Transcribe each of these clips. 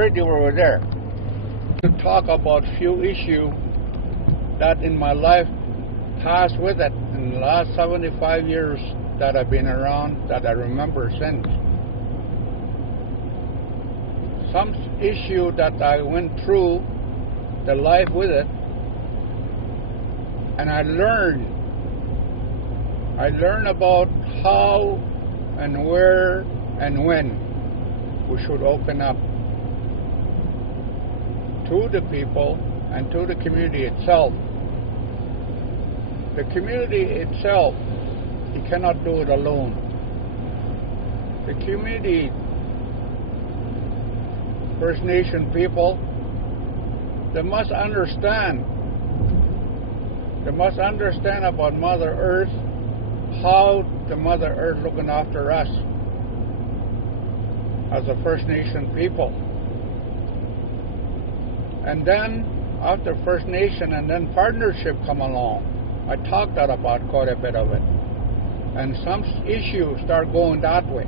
already were there. To talk about few issues that in my life passed with it in the last 75 years that I've been around, that I remember since. Some issue that I went through the life with it, and I learned about how and where and when we should open up to the people and to the community itself. The community itself, you cannot do it alone. The community, First Nation people, they must understand about Mother Earth, how the Mother Earth looking after us as a First Nation people. And then after First Nation and then partnership come along. I talked about quite a bit of it. And some issues start going that way.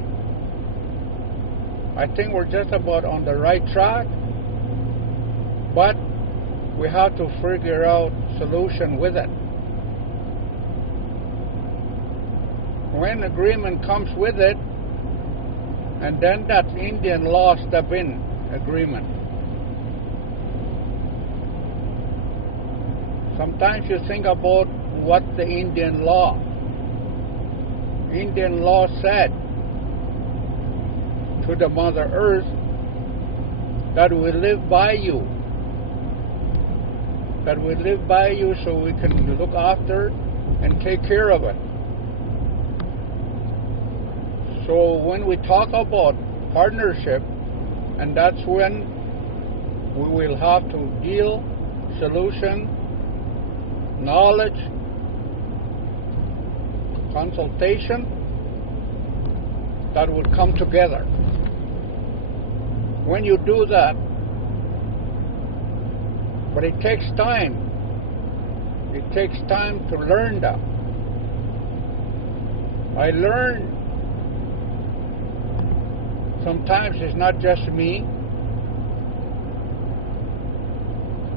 I think we're just about on the right track, but we have to figure out solution with it. When agreement comes with it, and then that Indian law step in agreement. Sometimes you think about what the Indian law said to the Mother Earth, that we live by you. That we live by you so we can look after and take care of it. So when we talk about partnership, and that's when we will have to deal, solution, knowledge, consultation, that will come together. When you do that, but it takes time. It takes time to learn that. I learned sometimes it's not just me,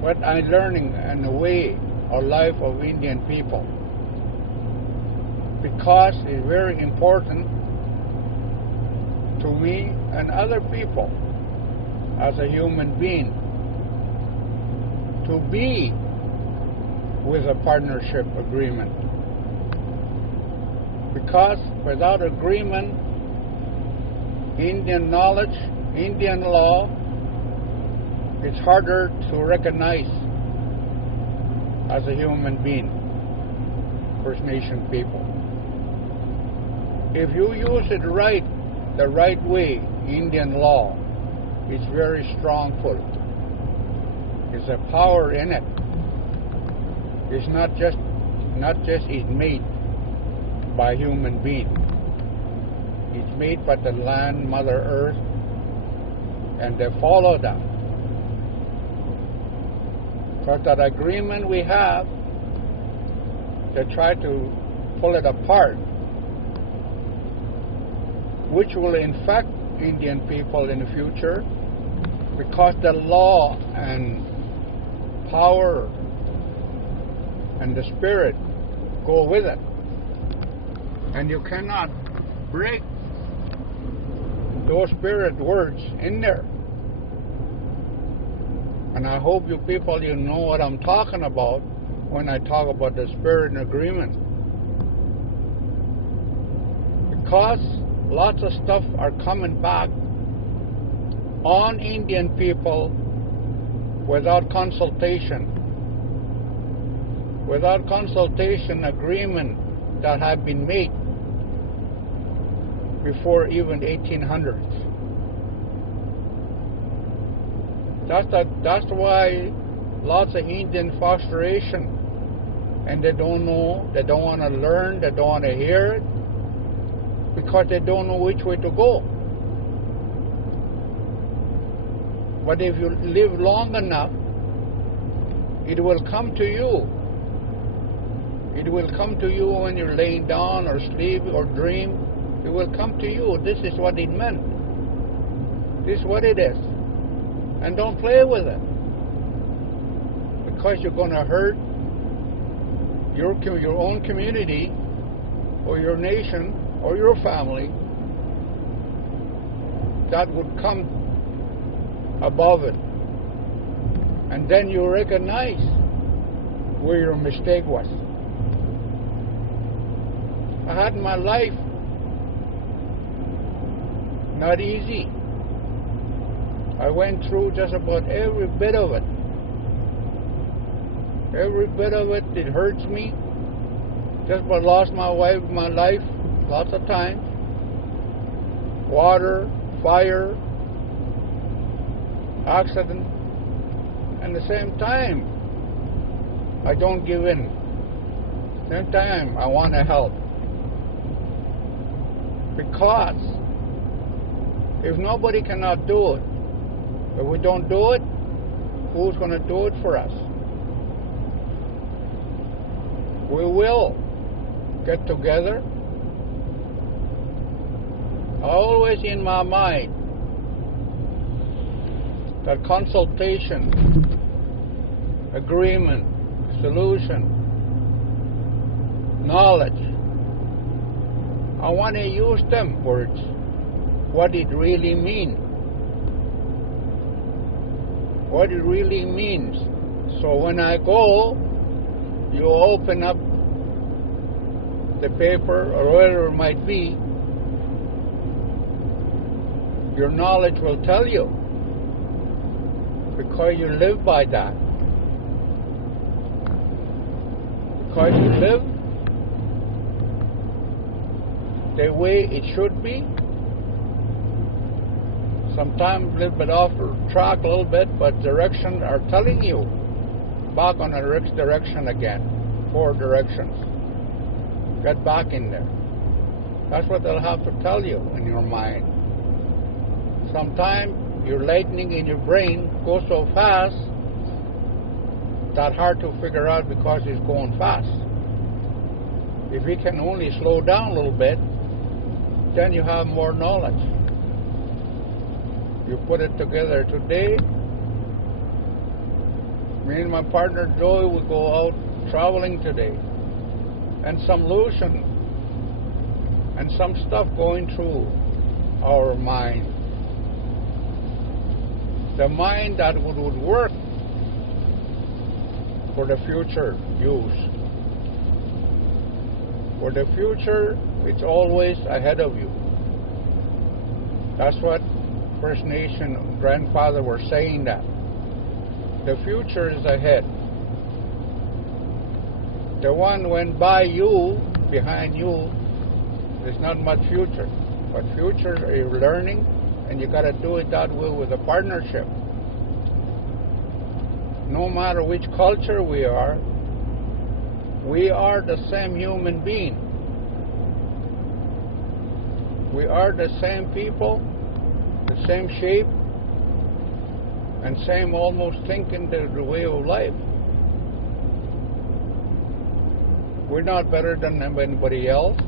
but I'm learning in the way or life of Indian people, because it's very important to me and other people as a human being to be with a partnership agreement, because without agreement, Indian knowledge, Indian law, it's harder to recognize as a human being, First Nation people. If you use it right, the right way, Indian law, it's very strong for it. There's a power in it. It's not just it's made by human being. It's made by the land, Mother Earth, and they follow that. But that agreement we have, they try to pull it apart, which will infect Indian people in the future, because the law and power and the spirit go with it. And you cannot break those spirit words in there. And I hope you people, you know what I'm talking about when I talk about the spirit and agreement. Because lots of stuff are coming back on Indian people without consultation. Without consultation agreement that have been made before even 1800s. That's why lots of Indian frustration, and they don't know, they don't want to learn, they don't want to hear it, because they don't know which way to go. But if you live long enough, it will come to you. It will come to you when you're laying down or sleep or dream. It will come to you. This is what it meant. This is what it is. And don't play with it. Because you're going to hurt your own community or your nation or your family that would come above it. And then you recognize where your mistake was. I had my life not easy. I went through just about every bit of it. Every bit of it, it hurts me. Just about lost my wife, my life, lots of times. Water, fire, accident. And at the same time, I don't give in. At the same time, I want to help. Because if nobody cannot do it, if we don't do it, who's going to do it for us? We will get together. Always in my mind, that consultation, agreement, solution, knowledge, I want to use them words, what it really means. What it really means. So when I go, you open up the paper or whatever it might be, your knowledge will tell you, because you live by that. Because you live the way it should be. Sometimes a little bit off track a little bit, but direction are telling you back on the direction again. 4 directions. Get back in there. That's what they'll have to tell you in your mind. Sometimes your lightning in your brain goes so fast that hard to figure out because it's going fast. If you can only slow down a little bit, then you have more knowledge. You put it together today. Me and my partner Joey will go out traveling today. And some lotion and some stuff going through our mind. The mind that would work for the future use. For the future, it's always ahead of you. That's what First Nation grandfather were saying, that the future is ahead. The one went by you, behind you, there's not much future. But future, you're learning, and you got to do it that way with a partnership. No matter which culture we are the same human being. We are the same people, the same shape, and same almost thinking the way of life. We're not better than anybody else,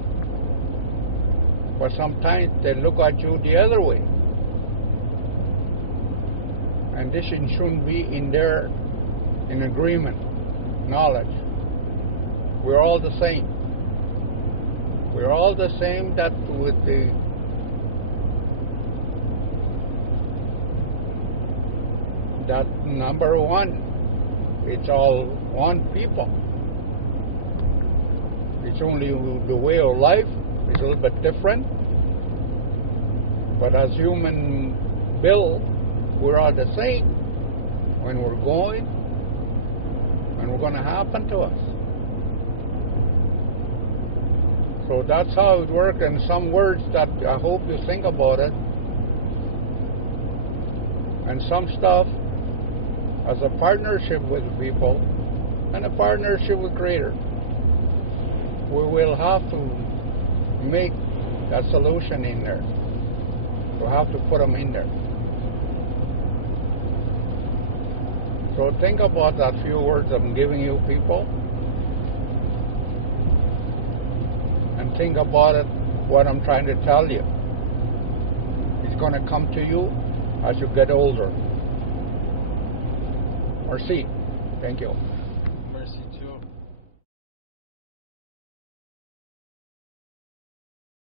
but sometimes they look at you the other way. And this shouldn't be in agreement, knowledge. We're all the same. We're all the same, that with that number one, it's all one people. It's only the way of life is a little bit different. But as human build, we're all the same when we're going and what's going to happen to us. So that's how it works, and some words that I hope you think about it. And some stuff as a partnership with people and a partnership with Creator. We will have to make that solution in there. We'll have to put them in there. So think about that few words I'm giving you, people. And think about it, what I'm trying to tell you. It's going to come to you as you get older. or C. Thank you.